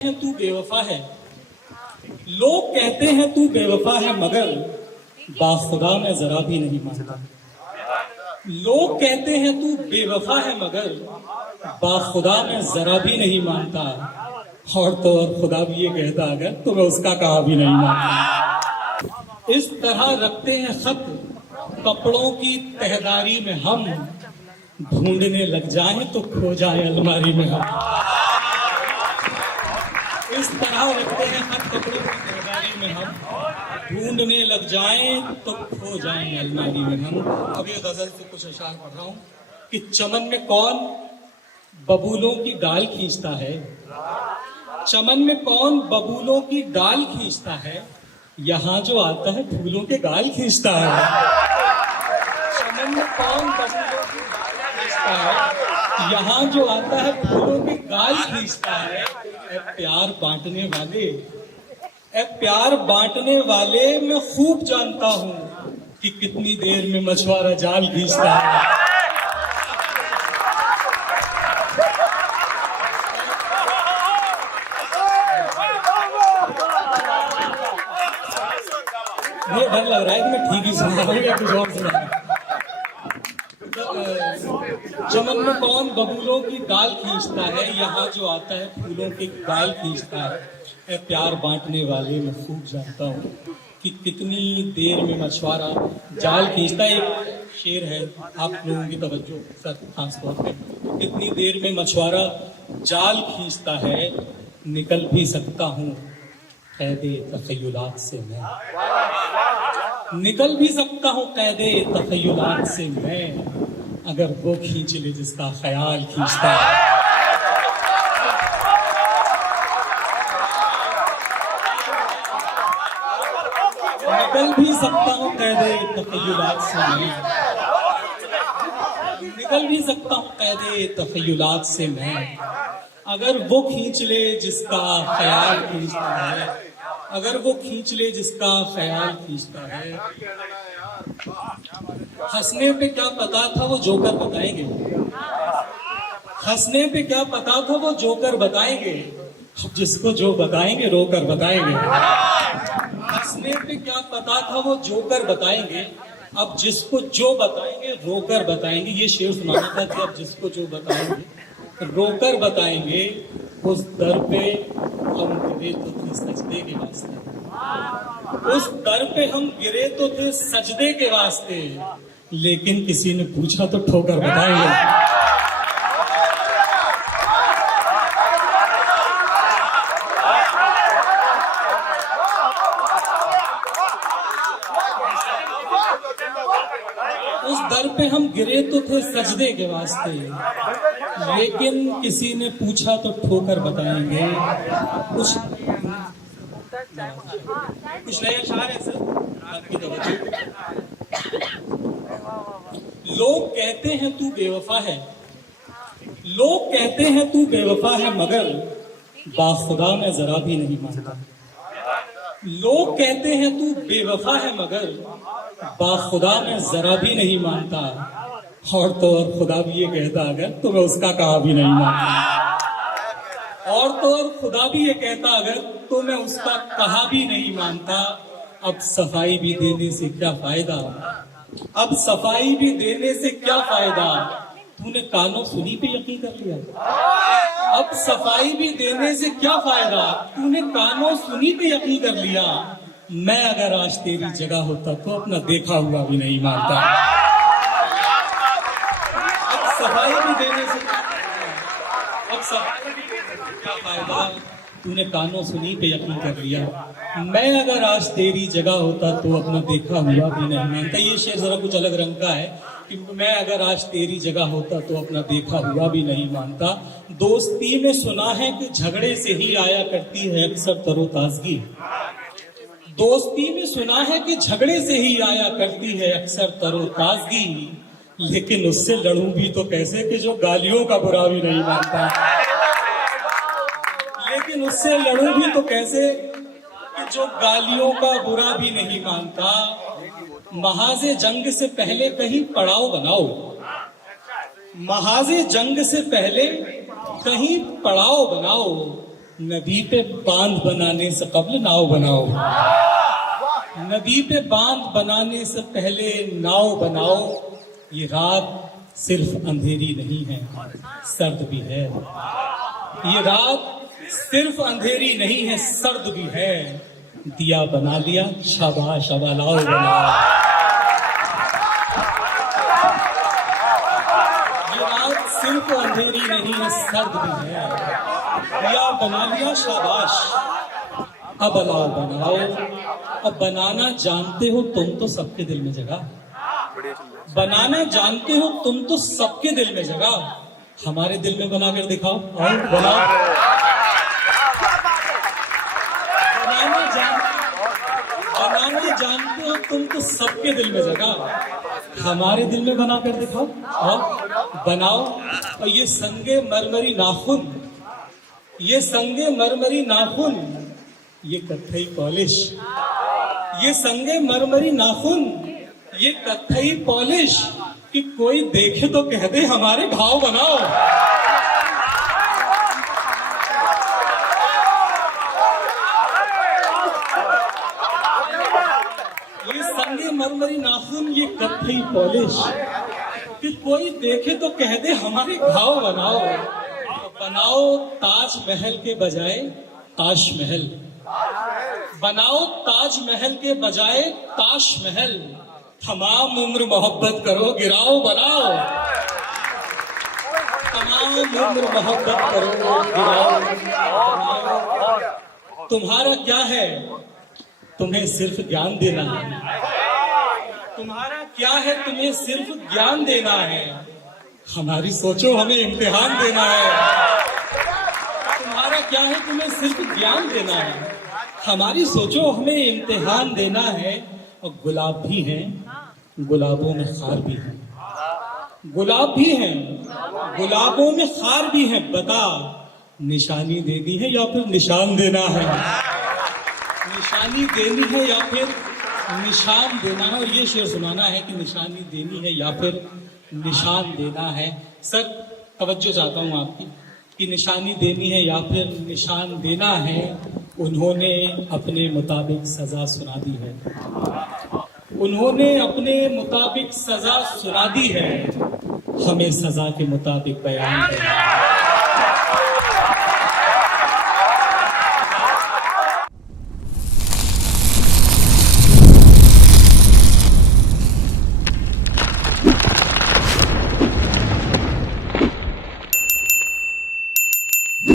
हैं तू बेवफा है, लोग कहते हैं तू बेवफा है, मगर बाखुदा मैं जरा भी नहीं मानता। लोग कहते हैं तू बेवफा है, मगर बाखुदा मैं जरा भी नहीं मानता। और तो और खुदा भी ये कहता अगर तो मैं उसका कहा भी नहीं मानता। इस तरह रखते हैं खत कपड़ों की तहदारी में हम, ढूंढने लग जाएं तो खो जाए अलमारी में हम। इस तरह रखते हैं खत कपड़ों की तहदारी में हम, ढूंढने लग जाएं तो खो जाएं अलमारी में हम। अभी गजल से कुछ अशार पढ़ रहा हूं कि चमन में कौन बबूलों की डाल खींचता है, चमन में कौन बबूलों की डाल खींचता है, यहाँ जो आता है फूलों के गाल खींचता है। चमन में कौन बबूलों की डाल खींचता है, यहाँ जो आता है फूलों के गाल खींचता है। ए प्यार बांटने वाले, ए प्यार बांटने वाले, मैं खूब जानता हूँ कि कितनी देर में मछुआरा जाल खींचता है। मुझे डर लग रहा है कि मैं ठीक ही सुना रहा हूँ या कुछ और सुना। चमन में कौन बबूलों की डाल खींचता है, यहाँ जो आता है फूलों के गाल खींचता है। ए प्यार बांटने वाले, मैं खूब जानता हूँ कि कितनी देर में मछुआरा जाल खींचता है। एक शेर है, आप लोगों की तवज्जो सर खास तौर पे। कितनी देर में मछुआरा जाल खींचता है, निकल भी सकता हूँ कैदे तखय्युलात से मैं, निकल भी सकता हूँ कैदे तखय्युलात से मैं, अगर वो खींच ले जिसका ख्याल खींचता है। निकल भी सकता हूँ कैदे तखय्युलात से मैं, निकल भी सकता हूँ कैदे तखय्युलात से मैं, अगर वो खींच ले जिसका ख्याल खींचता है, अगर वो खींच ले जिसका ख्याल खींचता है। हंसने पे क्या पता था वो जोकर बताएंगे, हंसने पे क्या पता था वो जोकर बताएंगे, जिसको जो बताएंगे रोकर बताएंगे। हंसने पे क्या पता था वो जोकर बताएंगे, अब जिसको जो बताएंगे रोकर बताएंगे। ये शेर सुनाना था कि अब जिसको जो बताएंगे रोकर बताएंगे, उस दर पे हम गिरे तो थे सजदे के वास्ते, उस दर पे हम गिरे तो थे सजदे के वास्ते, लेकिन किसी ने पूछा तो ठोकर बताएंगे। उस दर पे हम गिरे तो थे सजदे के वास्ते, लेकिन किसी ने पूछा तो ठोकर बताएंगे। कुछ नए अशार है सर, आपकी तवज्जो। लोग कहते हैं तू बेवफा है, लोग कहते हैं तू बेवफा है, मगर बाखुदा मैं जरा भी नहीं मानता। लोग कहते हैं तू बेवफा है, मगर बाखुदा मैं जरा भी नहीं मानता। और तो और खुदा भी ये कहता अगर तो मैं उसका कहा भी नहीं मानता। और तो और खुदा भी ये कहता अगर तो मैं उसका कहा भी नहीं मानता। अब सफाई भी देने से क्या फायदा, अब सफाई भी देने से क्या फायदा, तूने कानों सुनी पे यकीन कर लिया। अब सफाई भी देने से क्या फायदा, तूने कानों सुनी पे यकीन कर लिया। मैं अगर आज तेरी जगह होता तो अपना देखा हुआ भी नहीं मानता। अब सफाई भी देने से, अब सफाई भी देने से क्या फायदा, तूने कानों सुनी पे यकीन कर लिया। मैं अगर आज तेरी जगह होता तो अपना देखा हुआ भी नहीं मानता। ये शेर जरा कुछ अलग रंग का है कि मैं अगर आज तेरी जगह होता तो अपना देखा हुआ भी नहीं मानता। दोस्ती में सुना है कि झगड़े से ही आया करती है अक्सर तरोताजगी, दोस्ती में सुना है कि झगड़े से ही आया करती है अक्सर तरोताजगी, लेकिन उससे लड़ूं भी तो कैसे कि जो गालियों का बुरा भी नहीं मानता। लेकिन उससे लड़ूं भी तो कैसे कि जो गालियों का बुरा भी नहीं मानता। महाजे जंग से पहले कहीं पड़ाव बनाओ, महाजे जंग से पहले कहीं पड़ाव बनाओ, नदी पे बांध बनाने से कबल नाव बनाओ, नदी पे बांध बनाने से पहले नाव बनाओ। ये रात सिर्फ अंधेरी नहीं है, सर्द भी है। ये रात सिर्फ अंधेरी नहीं है, सर्द भी है। दिया बना लिया, शाबाश अब अलाव बनाओ। ये रात सिर्फ अंधेरी नहीं है, सर्द भी है। दिया बना लिया, शाबाश अब अलाव बनाओ। अब बनाना जानते हो तुम तो सबके दिल में जगह, बनाना जानते हो तुम तो सबके दिल में जगह। हमारे दिल में बनाकर दिखाओ, और बनाओ। बनाना जानते हो तुम तो सबके दिल में जगह। हमारे दिल में बनाकर दिखाओ और बनाओ। और ये संगे मरमरी नाखून, ये संगे मरमरी नाखून, ये कत्थई पॉलिश, ये संगे मरमरी नाखून, ये कत्थई पॉलिश, कि कोई देखे तो कह दे हमारे घाव बनाओ। ये संगे मरमरी नाखून, ये कत्थई पॉलिश, कि कोई देखे तो कह दे हमारे घाव बनाओ। बनाओ ताजमहल के बजाय ताजमहल, बनाओ ताजमहल के बजाय ताजमहल। तमाम उम्र मोहब्बत करो, गिराओ बनाओ। तमाम उम्र मोहब्बत करो, गिराओ बनाओ। तुम्हारा क्या है, तुम्हें सिर्फ ज्ञान देना है। तुम्हारा क्या है, तुम्हें सिर्फ ज्ञान देना है। हमारी सोचो, हमें इम्तिहान देना है। तुम्हारा क्या है, तुम्हें सिर्फ ज्ञान देना है। हमारी सोचो, हमें इम्तिहान देना है। और गुलाब भी हैं, गुलाबों में खार भी है। गुलाब भी हैं, गुलाबों में खार भी है। बता, निशानी देनी है या फिर निशान देना है? निशानी देनी है या फिर निशान देना है? और ये शेर सुनाना है कि निशानी देनी है या फिर निशान देना है। सर तवज्जो चाहता हूँ आपकी, कि निशानी देनी है या फिर निशान देना है। उन्होंने अपने मुताबिक सजा सुना दी है, उन्होंने अपने मुताबिक सजा सुना दी है। हमें सजा के मुताबिक बयान देना है।